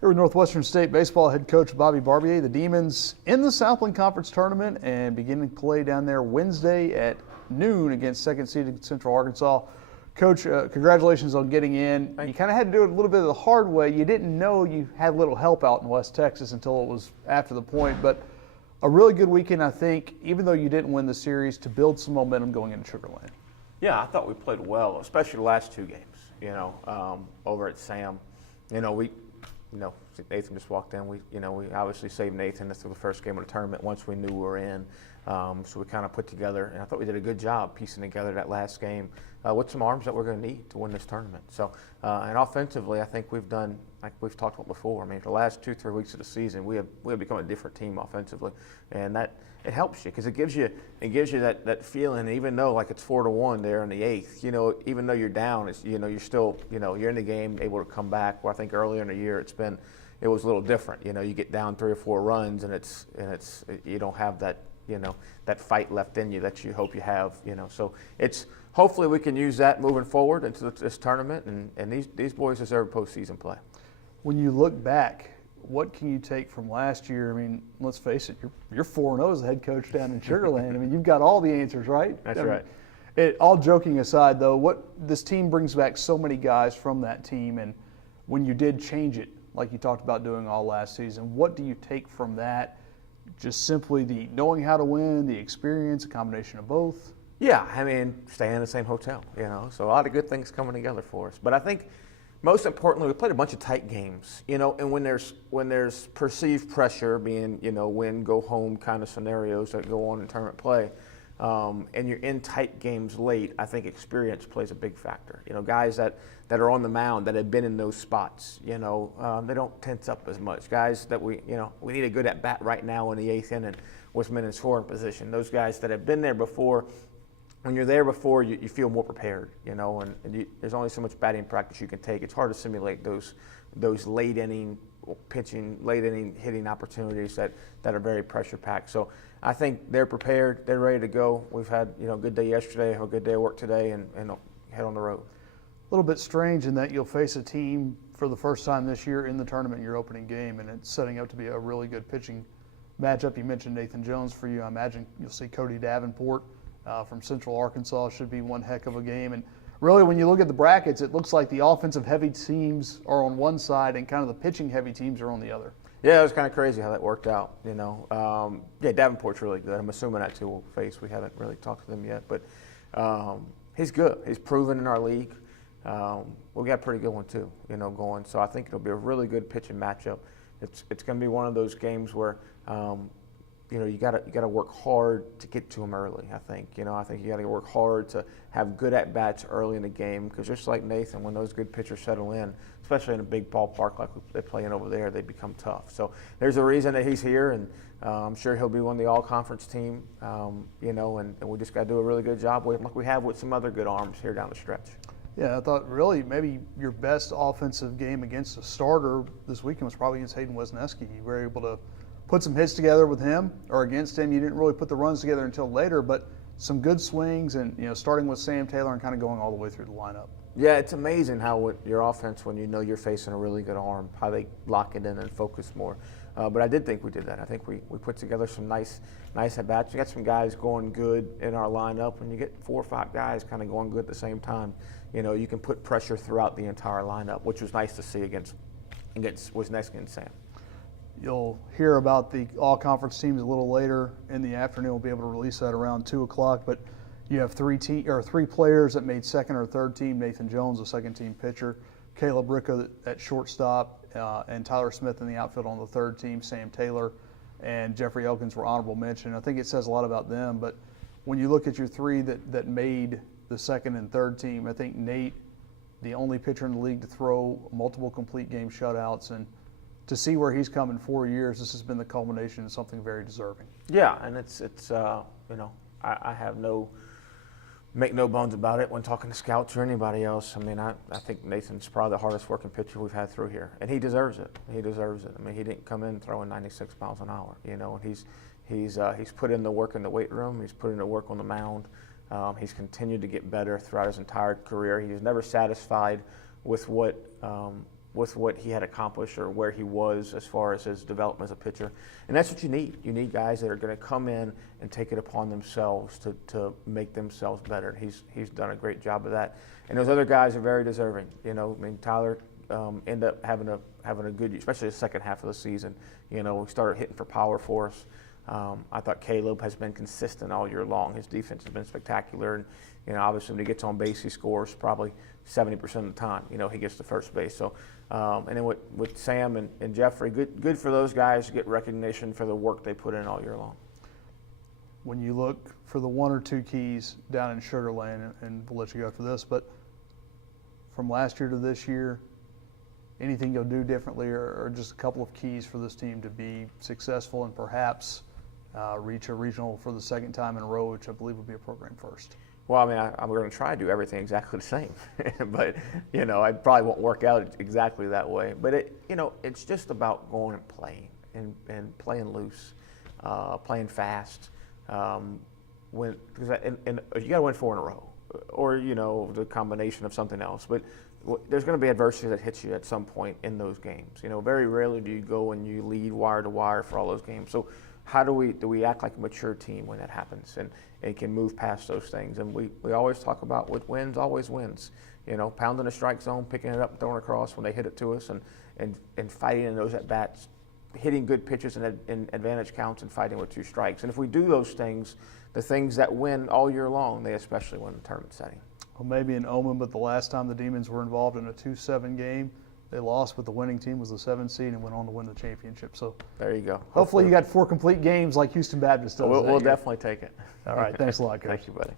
Here with Northwestern State baseball head coach Bobby Barbier, the Demons in the Southland Conference Tournament and beginning play down there Wednesday at noon against second-seeded Central Arkansas. Coach, congratulations on getting in. You kind of had to do it a little bit of the hard way. You didn't know you had a little help out in West Texas until it was after the point, but a really good weekend, I think, even though you didn't win the series, to build some momentum going into Sugar Land. Yeah, I thought we played well, especially the last two games, over at Sam. Nathan just walked in. We obviously saved Nathan for the first game of the tournament once we knew we were in. So we kind of put together, and I thought we did a good job piecing together that last game with some arms that we're going to need to win this tournament. So, and offensively, I think we've done, like we've talked about before. I mean, for the last 2-3 weeks of the season, we have become a different team offensively, and that it helps you because it gives you that feeling. Even though like it's 4-1 there in the eighth, even though you're down, it's you're still you're in the game, able to come back. Where I think earlier in the year it was a little different. You get down 3 or 4 runs, and it's you don't have that that fight left in you that you hope you have. So it's hopefully we can use that moving forward into this tournament, and these boys deserve postseason play. When you look back, what can you take from last year? I mean, let's face it, you're 4-0 as the head coach down in Sugar Land. I mean, you've got all the answers, right? That's right. All joking aside, though, what this team brings back so many guys from that team, and when you did change it, like you talked about doing all last season, what do you take from that? Just simply the knowing how to win, the experience, a combination of both? Yeah, I mean, staying in the same hotel, so a lot of good things coming together for us. But I think most importantly, we played a bunch of tight games, and when there's perceived pressure, being, win, go home kind of scenarios that go on in tournament play, and you're in tight games late, I think experience plays a big factor. Guys that are on the mound that have been in those spots, they don't tense up as much. Guys that we need a good at bat right now in the eighth inning with men in scoring position. Those guys that have been there before. When you're there before, you feel more prepared, and there's only so much batting practice you can take. It's hard to simulate those late inning pitching, late inning hitting opportunities that are very pressure packed. So I think they're prepared, they're ready to go. We've had a good day yesterday, have a good day of work today, and head on the road. A little bit strange in that you'll face a team for the first time this year in the tournament in your opening game, and it's setting up to be a really good pitching matchup. You mentioned Nathan Jones for you. I imagine you'll see Cody Davenport from Central Arkansas. Should be one heck of a game. And really, when you look at the brackets, it looks like the offensive-heavy teams are on one side and kind of the pitching-heavy teams are on the other. Yeah, it was kind of crazy how that worked out, Davenport's really good. I'm assuming that too will face. We haven't really talked to them yet, but he's good. He's proven in our league. We got a pretty good one too, going. So I think it'll be a really good pitching matchup. It's going to be one of those games where you got to work hard to get to them early. I think I think you got to work hard to have good at bats early in the game, because just like Nathan, when those good pitchers settle in, especially in a big ballpark like they play in over there, they become tough. So there's a reason that he's here, and I'm sure he'll be one of the all-conference team. And we just got to do a really good job with him, like we have with some other good arms here down the stretch. Yeah, I thought really maybe your best offensive game against a starter this weekend was probably against Hayden Wesneski. You were able to put some hits together with him or against him. You didn't really put the runs together until later, but some good swings and, starting with Sam Taylor and kind of going all the way through the lineup. Yeah, it's amazing how with your offense, when you're facing a really good arm, how they lock it in and focus more. But I did think we did that. I think we put together some nice at-bats. We got some guys going good in our lineup. When you get 4 or 5 guys kind of going good at the same time, you can put pressure throughout the entire lineup, which was nice to see against Wesneski and Sam. You'll hear about the all-conference teams a little later in the afternoon. We'll be able to release that around 2 o'clock. But you have 3 players that made second or third team. Nathan Jones, a second-team pitcher. Caleb Ricka at shortstop, and Tyler Smith in the outfield on the third team. Sam Taylor and Jeffrey Elkins were honorable mention. I think it says a lot about them. But when you look at your 3 that made the second and third team, I think Nate, the only pitcher in the league to throw multiple complete game shutouts, and to see where he's come in 4 years, this has been the culmination of something very deserving. Yeah, and it's I have make no bones about it when talking to scouts or anybody else. I mean, I think Nathan's probably the hardest working pitcher we've had through here, and he deserves it. He deserves it. I mean, he didn't come in throwing 96 miles an hour, and he's put in the work in the weight room. He's put in the work on the mound. He's continued to get better throughout his entire career. He was never satisfied with what with what he had accomplished or where he was as far as his development as a pitcher. And that's what you need. You need guys that are going to come in and take it upon themselves to make themselves better. He's done a great job of that. And those other guys are very deserving. You know, I mean, Tyler ended up having a good year, especially the second half of the season. You know, we started hitting for power for us. I thought Caleb has been consistent all year long. His defense has been spectacular, and you know, obviously when he gets on base, he scores probably 70% of the time. You know, he gets to first base. So, and then with Sam and Jeffrey, good for those guys to get recognition for the work they put in all year long. When you look for the one or two keys down in Sugar Land, and we'll let you go after this, but from last year to this year, anything you'll do differently, or just a couple of keys for this team to be successful and perhaps reach a regional for the second time in a row, which I believe would be a program first? Well, I mean, I'm going to try to do everything exactly the same, but you know, I probably won't work out exactly that way. But it's just about going and playing and playing loose, playing fast. And you got to win 4 in a row, or you know, the combination of something else. But there's going to be adversity that hits you at some point in those games. You know, very rarely do you go and you lead wire to wire for all those games. So how do we act like a mature team when that happens and can move past those things? And we always talk about what wins always wins. You know, pounding the strike zone, picking it up and throwing it across when they hit it to us, and fighting in those at bats, hitting good pitches in advantage counts and fighting with 2 strikes. And if we do those things, the things that win all year long, they especially win the tournament setting. Well, maybe an omen, but the last time the Demons were involved in a 2-7 game, they lost, but the winning team was the 7th seed and went on to win the championship. So there you go. Hopefully you got 4 complete games like Houston Baptist does. We'll definitely take it. All right. Thanks a lot, Coach. Thank you, buddy.